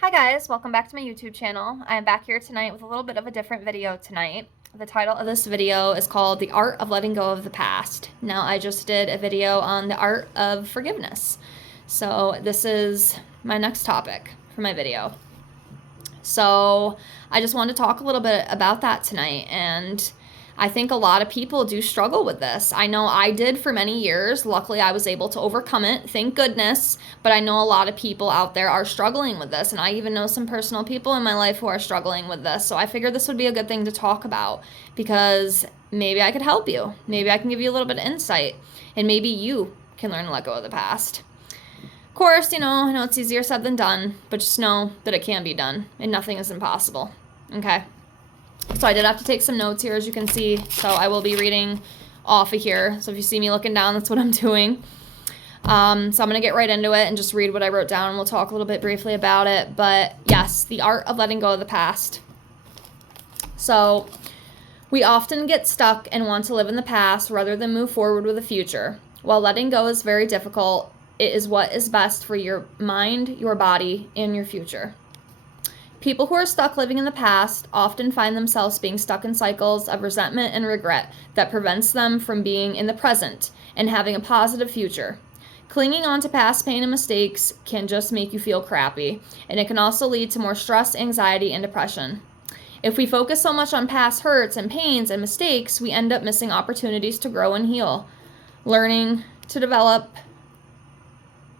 Hi guys, welcome back to my YouTube channel. I am back here tonight with a little bit of a different video tonight. The title of this video is called The Art of Letting Go of the Past. Now, I just did a video on the art of forgiveness. So this is my next topic for my video. So I just wanted to talk a little bit about that tonight, and I think a lot of people do struggle with this. I know I did for many years. Luckily, I was able to overcome it, thank goodness. But I know a lot of people out there are struggling with this, and I even know some personal people in my life who are struggling with this. So I figured this would be a good thing to talk about because maybe I could help you. Maybe I can give you a little bit of insight, and maybe you can learn to let go of the past. Of course, I know it's easier said than done, but just know that it can be done, and nothing is impossible, okay? So I did have to take some notes here, as you can see. So I will be reading off of here. So if you see me looking down, that's what I'm doing. So I'm going to get right into it and just read what I wrote down, and we'll talk a little bit briefly about it. But yes, the art of letting go of the past. So we often get stuck and want to live in the past rather than move forward with the future. While letting go is very difficult, it is what is best for your mind, your body, and your future. People who are stuck living in the past often find themselves being stuck in cycles of resentment and regret that prevents them from being in the present and having a positive future. Clinging on to past pain and mistakes can just make you feel crappy, and it can also lead to more stress, anxiety, and depression. If we focus so much on past hurts and pains and mistakes, we end up missing opportunities to grow and heal. Learning to develop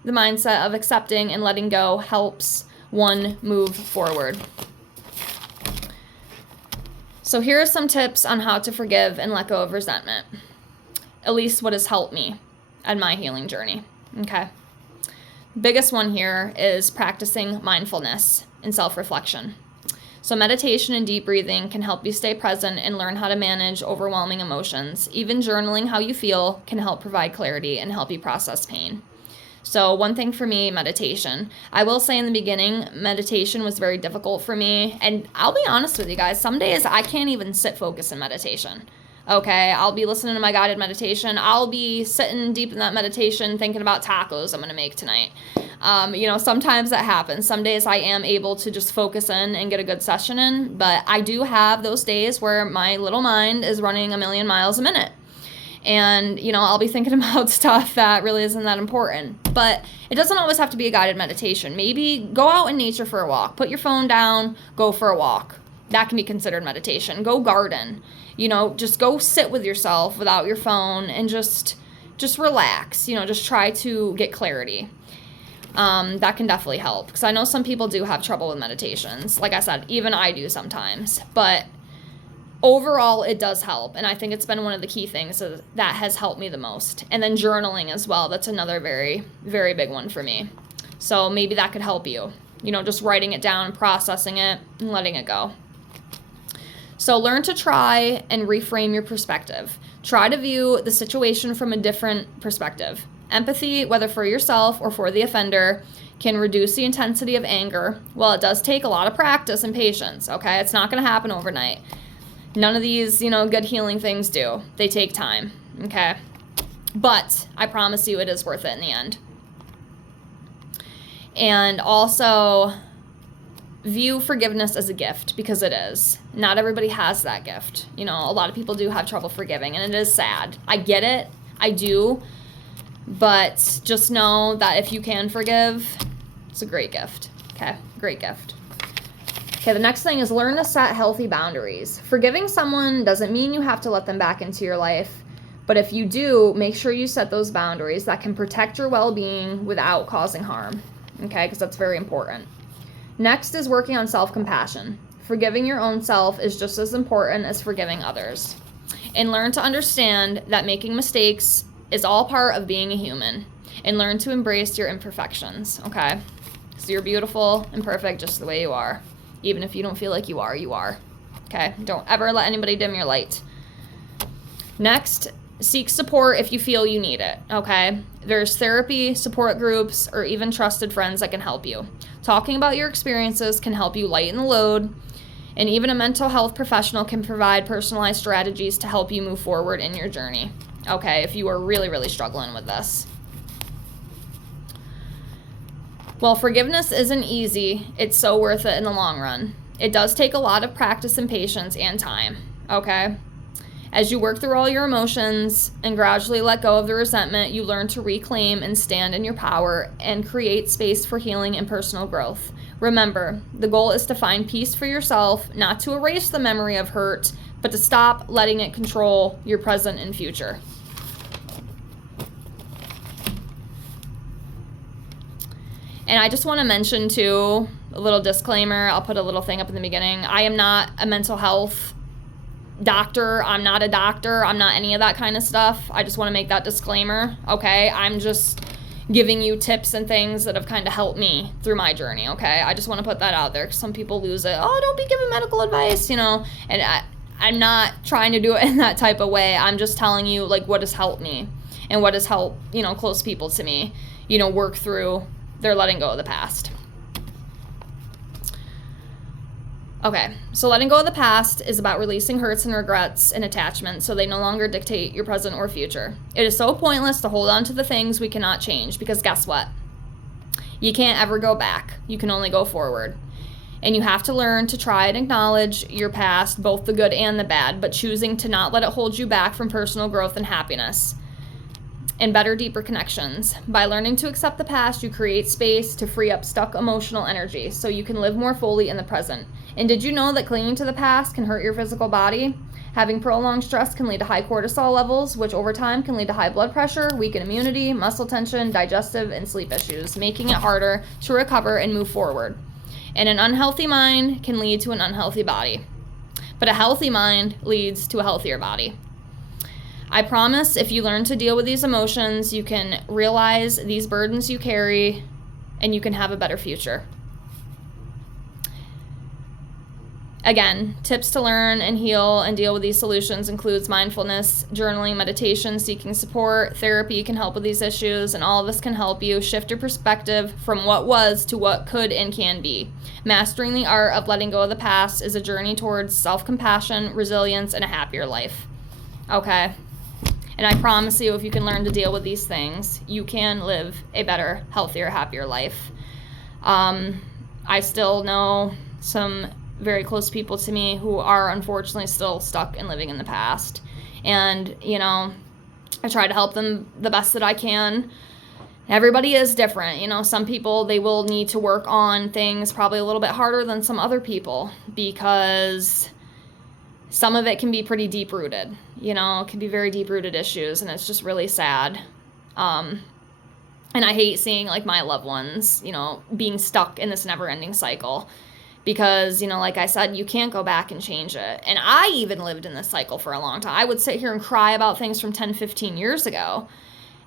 the mindset of accepting and letting go helps one move forward. So here are some tips on how to forgive and let go of resentment. At least what has helped me on my healing journey. Okay. Biggest one here is practicing mindfulness and self-reflection. So meditation and deep breathing can help you stay present and learn how to manage overwhelming emotions. Even journaling how you feel can help provide clarity and help you process pain. So one thing for me, meditation. I will say in the beginning, meditation was very difficult for me. And I'll be honest with you guys, some days I can't even sit focused in meditation. Okay, I'll be listening to my guided meditation. I'll be sitting deep in that meditation thinking about tacos I'm going to make tonight. Sometimes that happens. Some days I am able to just focus in and get a good session in. But I do have those days where my little mind is running a million miles a minute. And, I'll be thinking about stuff that really isn't that important. But it doesn't always have to be a guided meditation. Maybe go out in nature for a walk. Put your phone down, go for a walk. That can be considered meditation. Go garden. Just go sit with yourself without your phone and just relax. Just try to get clarity. That can definitely help. Because I know some people do have trouble with meditations. Like I said, even I do sometimes. But overall, it does help, and I think it's been one of the key things that has helped me the most. And then journaling as well. That's another very, very big one for me. So maybe that could help you. Just writing it down, processing it, and letting it go. So learn to try and reframe your perspective. Try to view the situation from a different perspective. Empathy, whether for yourself or for the offender, can reduce the intensity of anger. Well, it does take a lot of practice and patience, okay? It's not going to happen overnight. None of these, good healing things do. They take time, okay? But I promise you it is worth it in the end. And also view forgiveness as a gift, because it is. Not everybody has that gift. A lot of people do have trouble forgiving, and it is sad. I get it. I do. But just know that if you can forgive, it's a great gift, okay? Great gift. Okay, the next thing is learn to set healthy boundaries. Forgiving someone doesn't mean you have to let them back into your life, but if you do, make sure you set those boundaries that can protect your well-being without causing harm, okay, because that's very important. Next is working on self-compassion. Forgiving your own self is just as important as forgiving others. And learn to understand that making mistakes is all part of being a human, and learn to embrace your imperfections, okay? So you're beautiful and perfect just the way you are. Even if you don't feel like you are, okay? Don't ever let anybody dim your light. Next, seek support if you feel you need it, okay? There's therapy, support groups, or even trusted friends that can help you. Talking about your experiences can help you lighten the load, and even a mental health professional can provide personalized strategies to help you move forward in your journey, okay, if you are really, really struggling with this. While forgiveness isn't easy, it's so worth it in the long run. It does take a lot of practice and patience and time, okay? As you work through all your emotions and gradually let go of the resentment, you learn to reclaim and stand in your power and create space for healing and personal growth. Remember, the goal is to find peace for yourself, not to erase the memory of hurt, but to stop letting it control your present and future. And I just want to mention, too, a little disclaimer. I'll put a little thing up in the beginning. I am not a mental health doctor. I'm not a doctor. I'm not any of that kind of stuff. I just want to make that disclaimer, okay? I'm just giving you tips and things that have kind of helped me through my journey, okay? I just want to put that out there because some people lose it. Oh, don't be giving medical advice, and I'm not trying to do it in that type of way. I'm just telling you, like, what has helped me and what has helped, close people to me, work through their letting go of the past. Okay, so letting go of the past is about releasing hurts and regrets and attachments so they no longer dictate your present or future. It is so pointless to hold on to the things we cannot change because guess what? You can't ever go back. You can only go forward. And you have to learn to try and acknowledge your past, both the good and the bad, but choosing to not let it hold you back from personal growth and happiness and better, deeper connections. By learning to accept the past, you create space to free up stuck emotional energy so you can live more fully in the present. And did you know that clinging to the past can hurt your physical body? Having prolonged stress can lead to high cortisol levels, which over time can lead to high blood pressure, weakened immunity, muscle tension, digestive, and sleep issues, making it harder to recover and move forward. And an unhealthy mind can lead to an unhealthy body. But a healthy mind leads to a healthier body. I promise if you learn to deal with these emotions, you can realize these burdens you carry and you can have a better future. Again, tips to learn and heal and deal with these solutions includes mindfulness, journaling, meditation, seeking support, therapy can help with these issues, and all of this can help you shift your perspective from what was to what could and can be. Mastering the art of letting go of the past is a journey towards self-compassion, resilience, and a happier life. Okay? And I promise you, if you can learn to deal with these things, you can live a better, healthier, happier life. I still know some very close people to me who are unfortunately still stuck and living in the past. And, I try to help them the best that I can. Everybody is different. Some people, they will need to work on things probably a little bit harder than some other people because some of it can be pretty deep-rooted. It can be very deep-rooted issues, and it's just really sad. And I hate seeing, my loved ones, being stuck in this never-ending cycle. Because, like I said, you can't go back and change it. And I even lived in this cycle for a long time. I would sit here and cry about things from 10, 15 years ago.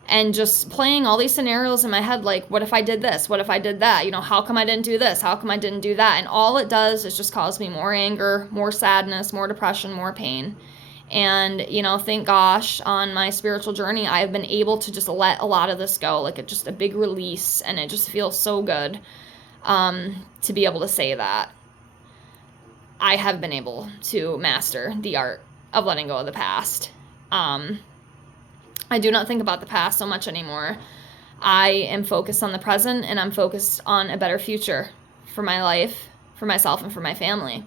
And just playing all these scenarios in my head, like, what if I did this? What if I did that? How come I didn't do this? How come I didn't do that? And all it does is just cause me more anger, more sadness, more depression, more pain. And, thank gosh, on my spiritual journey, I have been able to just let a lot of this go, just a big release. And it just feels so good to be able to say that. I have been able to master the art of letting go of the past. I do not think about the past so much anymore. I am focused on the present, and I'm focused on a better future for my life, for myself, and for my family.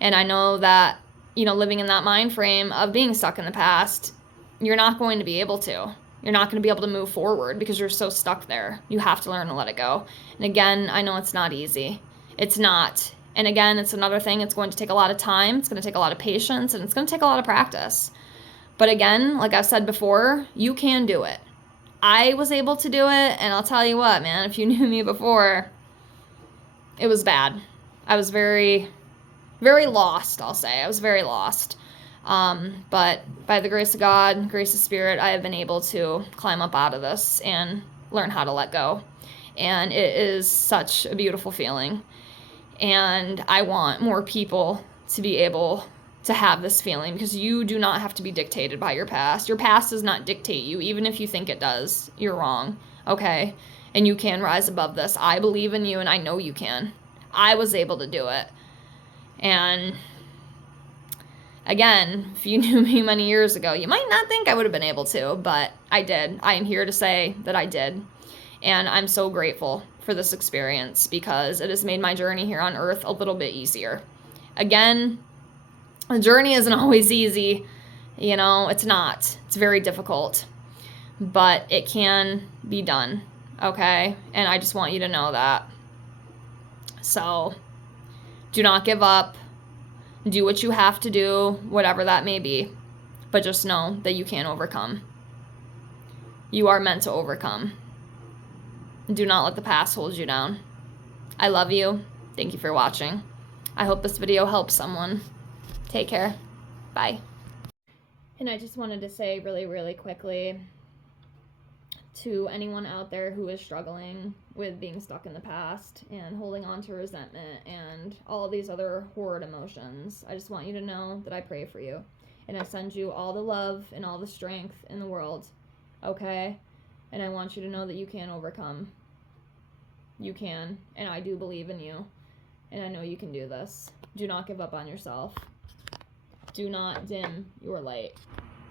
And I know that, living in that mind frame of being stuck in the past, you're not going to be able to. You're not going to be able to move forward because you're so stuck there. You have to learn to let it go. And again, I know it's not easy. It's not. And again, it's another thing. It's going to take a lot of time. It's going to take a lot of patience, and it's going to take a lot of practice. But again, like I've said before, you can do it. I was able to do it, and I'll tell you what, man, if you knew me before, it was bad. I was very, very lost, I'll say. I was very lost. But by the grace of God, grace of Spirit, I have been able to climb up out of this and learn how to let go. And it is such a beautiful feeling. And I want more people to be able to have this feeling because you do not have to be dictated by your past. Your past does not dictate you, even if you think it does. You're wrong, okay? And you can rise above this. I believe in you, and I know you can. I was able to do it. And again, if you knew me many years ago, you might not think I would have been able to, but I did. I am here to say that I did. And I'm so grateful for this experience because it has made my journey here on earth a little bit easier. Again, the journey isn't always easy. You know, it's not. It's very difficult. But it can be done, okay? And I just want you to know that. So, do not give up. Do what you have to do, whatever that may be. But just know that you can overcome. You are meant to overcome. Do not let the past hold you down. I love you. Thank you for watching. I hope this video helps someone. Take care. Bye. And I just wanted to say really, really quickly to anyone out there who is struggling with being stuck in the past and holding on to resentment and all these other horrid emotions, I just want you to know that I pray for you. And I send you all the love and all the strength in the world, okay? And I want you to know that you can overcome. You can, and I do believe in you, and I know you can do this. Do not give up on yourself. Do not dim your light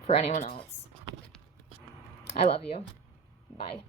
for anyone else. I love you. Bye.